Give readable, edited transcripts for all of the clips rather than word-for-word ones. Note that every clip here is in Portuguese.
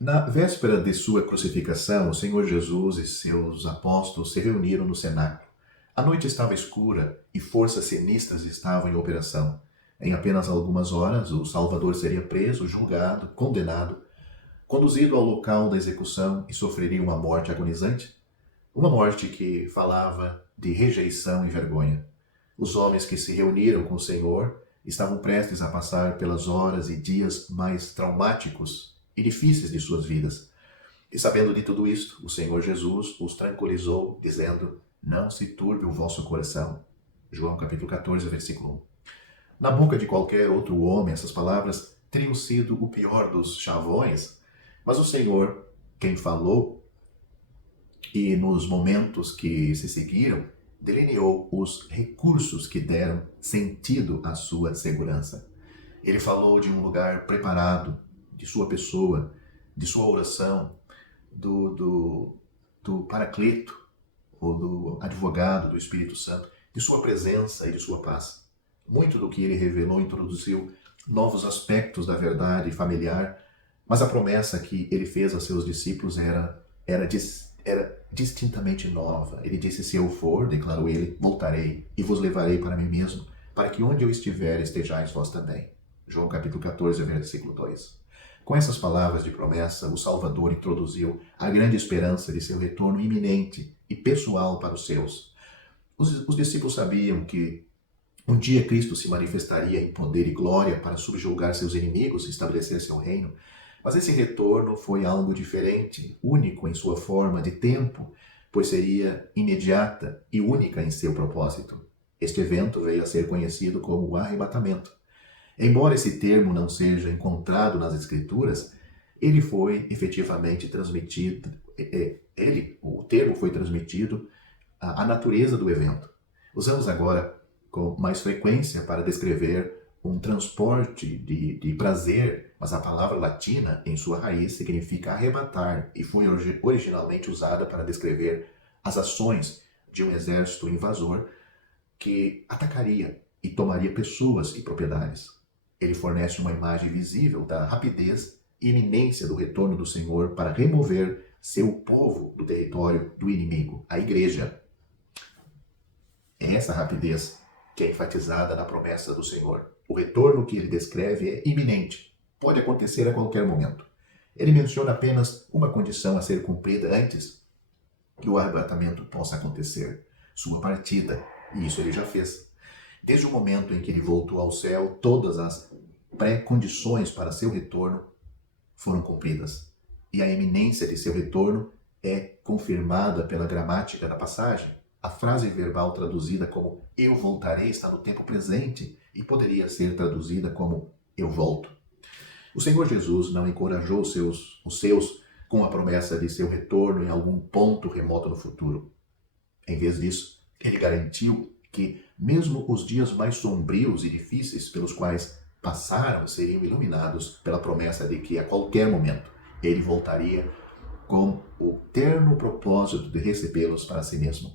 Na véspera de sua crucificação, o Senhor Jesus e seus apóstolos se reuniram no cenáculo. A noite estava escura e forças sinistras estavam em operação. Em apenas algumas horas, o Salvador seria preso, julgado, condenado, conduzido ao local da execução e sofreria uma morte agonizante. Uma morte que falava de rejeição e vergonha. Os homens que se reuniram com o Senhor estavam prestes a passar pelas horas e dias mais traumáticos e difíceis de suas vidas. E sabendo de tudo isto, o Senhor Jesus os tranquilizou, dizendo: não se turbe o vosso coração. João capítulo 14, versículo 1. Na boca de qualquer outro homem, essas palavras teriam sido o pior dos chavões, mas o Senhor, quem falou, e nos momentos que se seguiram, delineou os recursos que deram sentido à sua segurança. Ele falou de um lugar preparado, de sua pessoa, de sua oração, do Paracleto, ou do advogado do Espírito Santo, de sua presença e de sua paz. Muito do que ele revelou introduziu novos aspectos da verdade familiar, mas a promessa que ele fez a seus discípulos era distintamente nova. Ele disse: se eu for, declarou ele, voltarei e vos levarei para mim mesmo, para que onde eu estiver estejais vós também. João capítulo 14, versículo 2. Com essas palavras de promessa, o Salvador introduziu a grande esperança de seu retorno iminente e pessoal para os seus. Os discípulos sabiam que um dia Cristo se manifestaria em poder e glória para subjugar seus inimigos e estabelecer seu reino, mas esse retorno foi algo diferente, único em sua forma de tempo, pois seria imediata e única em seu propósito. Este evento veio a ser conhecido como o arrebatamento. Embora esse termo não seja encontrado nas Escrituras, ele foi efetivamente transmitido, o termo foi transmitido à natureza do evento. Usamos agora com mais frequência para descrever um transporte de prazer, mas a palavra latina, em sua raiz, significa arrebatar e foi originalmente usada para descrever as ações de um exército invasor que atacaria e tomaria pessoas e propriedades. Ele fornece uma imagem visível da rapidez e iminência do retorno do Senhor para remover seu povo do território do inimigo, a igreja. É essa rapidez que é enfatizada na promessa do Senhor. O retorno que ele descreve é iminente, pode acontecer a qualquer momento. Ele menciona apenas uma condição a ser cumprida antes que o arrebatamento possa acontecer: sua partida, e isso ele já fez. Desde o momento em que ele voltou ao céu, todas as pré-condições para seu retorno foram cumpridas. E a iminência de seu retorno é confirmada pela gramática da passagem. A frase verbal traduzida como eu voltarei está no tempo presente e poderia ser traduzida como eu volto. O Senhor Jesus não encorajou os seus com a promessa de seu retorno em algum ponto remoto no futuro. Em vez disso, ele garantiu que mesmo os dias mais sombrios e difíceis pelos quais passaram seriam iluminados pela promessa de que a qualquer momento ele voltaria com o terno propósito de recebê-los para si mesmo.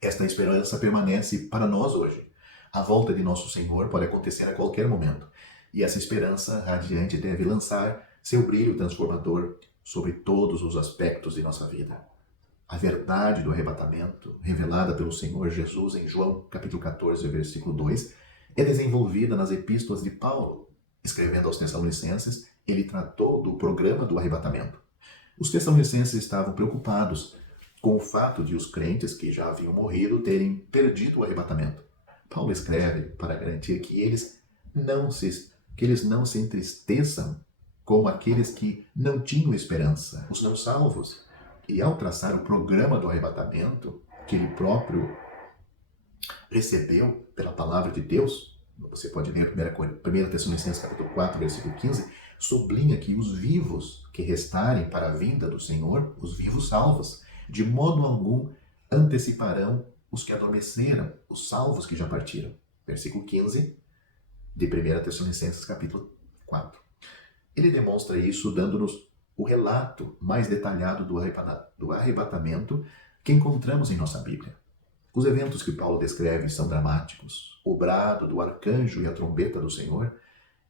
Esta esperança permanece para nós hoje. A volta de nosso Senhor pode acontecer a qualquer momento, e essa esperança radiante deve lançar seu brilho transformador sobre todos os aspectos de nossa vida. A verdade do arrebatamento, revelada pelo Senhor Jesus em João capítulo 14, versículo 2, é desenvolvida nas epístolas de Paulo. Escrevendo aos Tessalonicenses, ele tratou do programa do arrebatamento. Os Tessalonicenses estavam preocupados com o fato de os crentes que já haviam morrido terem perdido o arrebatamento. Paulo escreve para garantir que eles não se entristeçam como aqueles que não tinham esperança, os não salvos. E ao traçar o programa do arrebatamento, que ele próprio recebeu pela palavra de Deus, você pode ler 1 Tessalonicenses capítulo 4, versículo 15, sublinha que os vivos que restarem para a vinda do Senhor, os vivos salvos, de modo algum anteciparão os que adormeceram, os salvos que já partiram. Versículo 15 de 1 Tessalonicenses capítulo 4. Ele demonstra isso dando-nos o relato mais detalhado do arrebatamento que encontramos em nossa Bíblia. Os eventos que Paulo descreve são dramáticos. O brado do arcanjo e a trombeta do Senhor.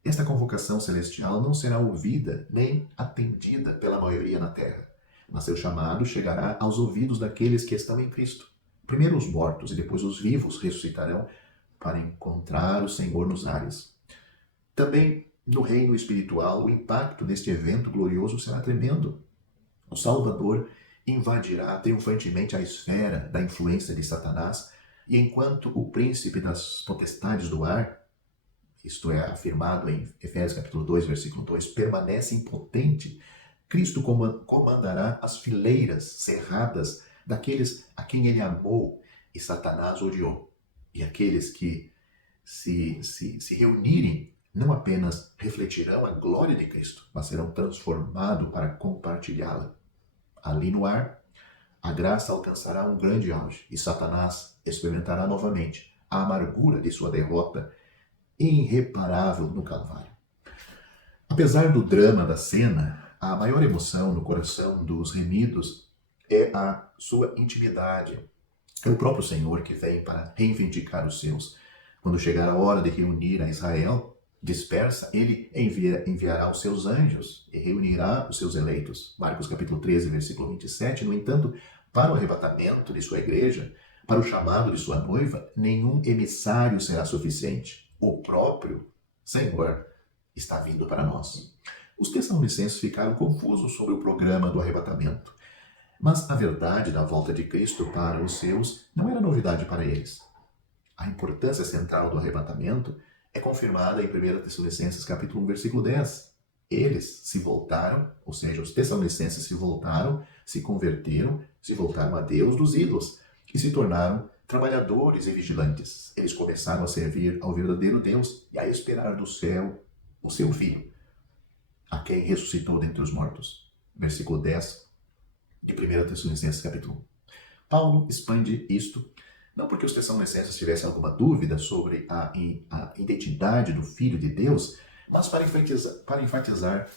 Esta convocação celestial não será ouvida nem atendida pela maioria na terra, mas seu chamado chegará aos ouvidos daqueles que estão em Cristo. Primeiro os mortos e depois os vivos ressuscitarão para encontrar o Senhor nos ares. Também no reino espiritual, o impacto deste evento glorioso será tremendo. O Salvador invadirá triunfantemente a esfera da influência de Satanás, e enquanto o príncipe das potestades do ar, isto é afirmado em Efésios capítulo 2, versículo 2, permanece impotente, Cristo comandará as fileiras cerradas daqueles a quem ele amou e Satanás odiou. E aqueles que se reunirem não apenas refletirão a glória de Cristo, mas serão transformados para compartilhá-la. Ali no ar, a graça alcançará um grande auge e Satanás experimentará novamente a amargura de sua derrota irreparável no Calvário. Apesar do drama da cena, a maior emoção no coração dos remidos é a sua intimidade. É o próprio Senhor que vem para reivindicar os seus. Quando chegar a hora de reunir a Israel dispersa, ele enviará os seus anjos e reunirá os seus eleitos. Marcos capítulo 13, versículo 27. No entanto, para o arrebatamento de sua igreja, para o chamado de sua noiva, nenhum emissário será suficiente. O próprio Senhor está vindo para nós. Os tessalonicenses ficaram confusos sobre o programa do arrebatamento. Mas a verdade da volta de Cristo para os seus não era novidade para eles. A importância central do arrebatamento é confirmada em 1 Tessalonicenses capítulo 1, versículo 10. Eles se voltaram, ou seja, os tessalonicenses se voltaram, se converteram, se voltaram a Deus dos ídolos e se tornaram trabalhadores e vigilantes. Eles começaram a servir ao verdadeiro Deus e a esperar do céu o seu Filho, a quem ressuscitou dentre os mortos. Versículo 10 de 1 Tessalonicenses capítulo 1. Paulo expande isto, não porque os tessalonicenses tivessem alguma dúvida sobre a identidade do Filho de Deus, mas para enfatizar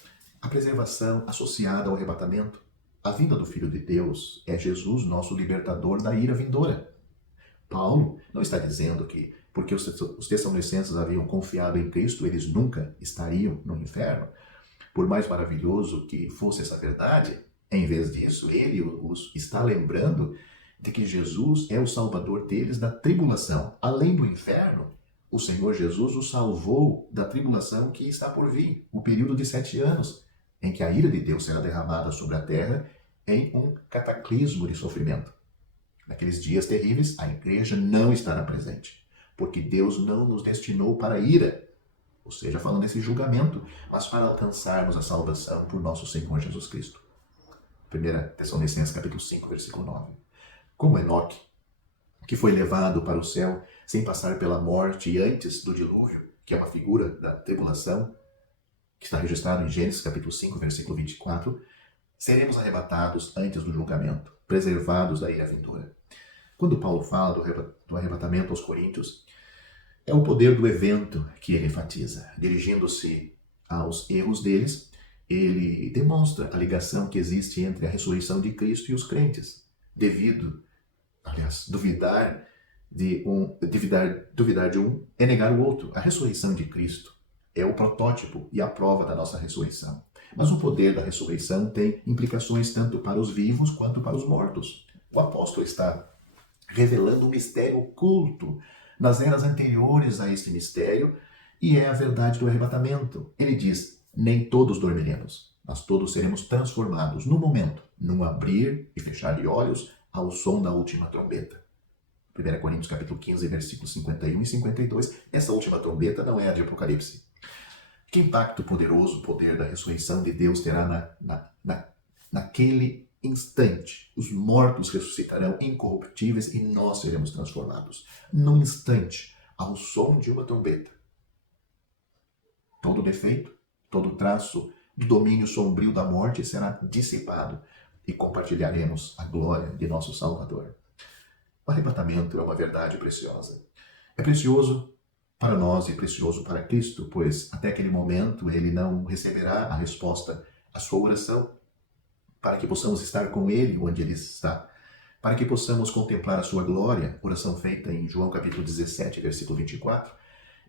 a preservação associada ao arrebatamento. A vinda do Filho de Deus é Jesus, nosso libertador da ira vindoura. Paulo não está dizendo que, porque os tessalonicenses haviam confiado em Cristo, eles nunca estariam no inferno. Por mais maravilhoso que fosse essa verdade, em vez disso, ele os está lembrando de que Jesus é o salvador deles da tribulação. Além do inferno, o Senhor Jesus os salvou da tribulação que está por vir, o período de 7 anos, em que a ira de Deus será derramada sobre a terra em um cataclismo de sofrimento. Naqueles dias terríveis, a igreja não estará presente, porque Deus não nos destinou para a ira, ou seja, falando desse julgamento, mas para alcançarmos a salvação por nosso Senhor Jesus Cristo. 1 Tessalonicenses capítulo 5, versículo 9. Como Enoque, que foi levado para o céu sem passar pela morte e antes do dilúvio, que é uma figura da tribulação, que está registrado em Gênesis capítulo 5, versículo 24, seremos arrebatados antes do julgamento, preservados da ira vindoura. Quando Paulo fala do arrebatamento aos coríntios, é o poder do evento que ele enfatiza. Dirigindo-se aos erros deles, ele demonstra a ligação que existe entre a ressurreição de Cristo e os crentes. Duvidar de um é negar o outro. A ressurreição de Cristo é o protótipo e a prova da nossa ressurreição. Mas o poder da ressurreição tem implicações tanto para os vivos quanto para os mortos. O apóstolo está revelando um mistério oculto nas eras anteriores a este mistério, e é a verdade do arrebatamento. Ele diz: nem todos dormiremos, mas todos seremos transformados no momento, num abrir e fechar de olhos, ao som da última trombeta. 1 Coríntios capítulo 15, versículos 51 e 52. Essa última trombeta não é a de Apocalipse. Que impacto poderoso o poder da ressurreição de Deus terá naquele instante? Os mortos ressuscitarão incorruptíveis e nós seremos transformados. Num instante, ao som de uma trombeta. Todo defeito, todo traço do domínio sombrio da morte será dissipado e compartilharemos a glória de nosso Salvador. O arrebatamento é uma verdade preciosa. É precioso para nós e precioso para Cristo, pois até aquele momento ele não receberá a resposta à sua oração, para que possamos estar com ele onde ele está, para que possamos contemplar a sua glória, oração feita em João capítulo 17, versículo 24,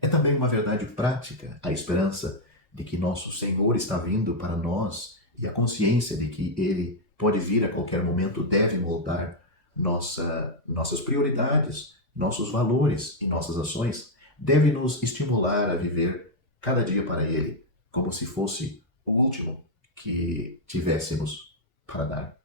é também uma verdade prática, a esperança de que nosso Senhor está vindo para nós e a consciência de que Ele pode vir a qualquer momento deve moldar nossas prioridades, nossos valores e nossas ações, deve nos estimular a viver cada dia para Ele, como se fosse o último que tivéssemos para dar.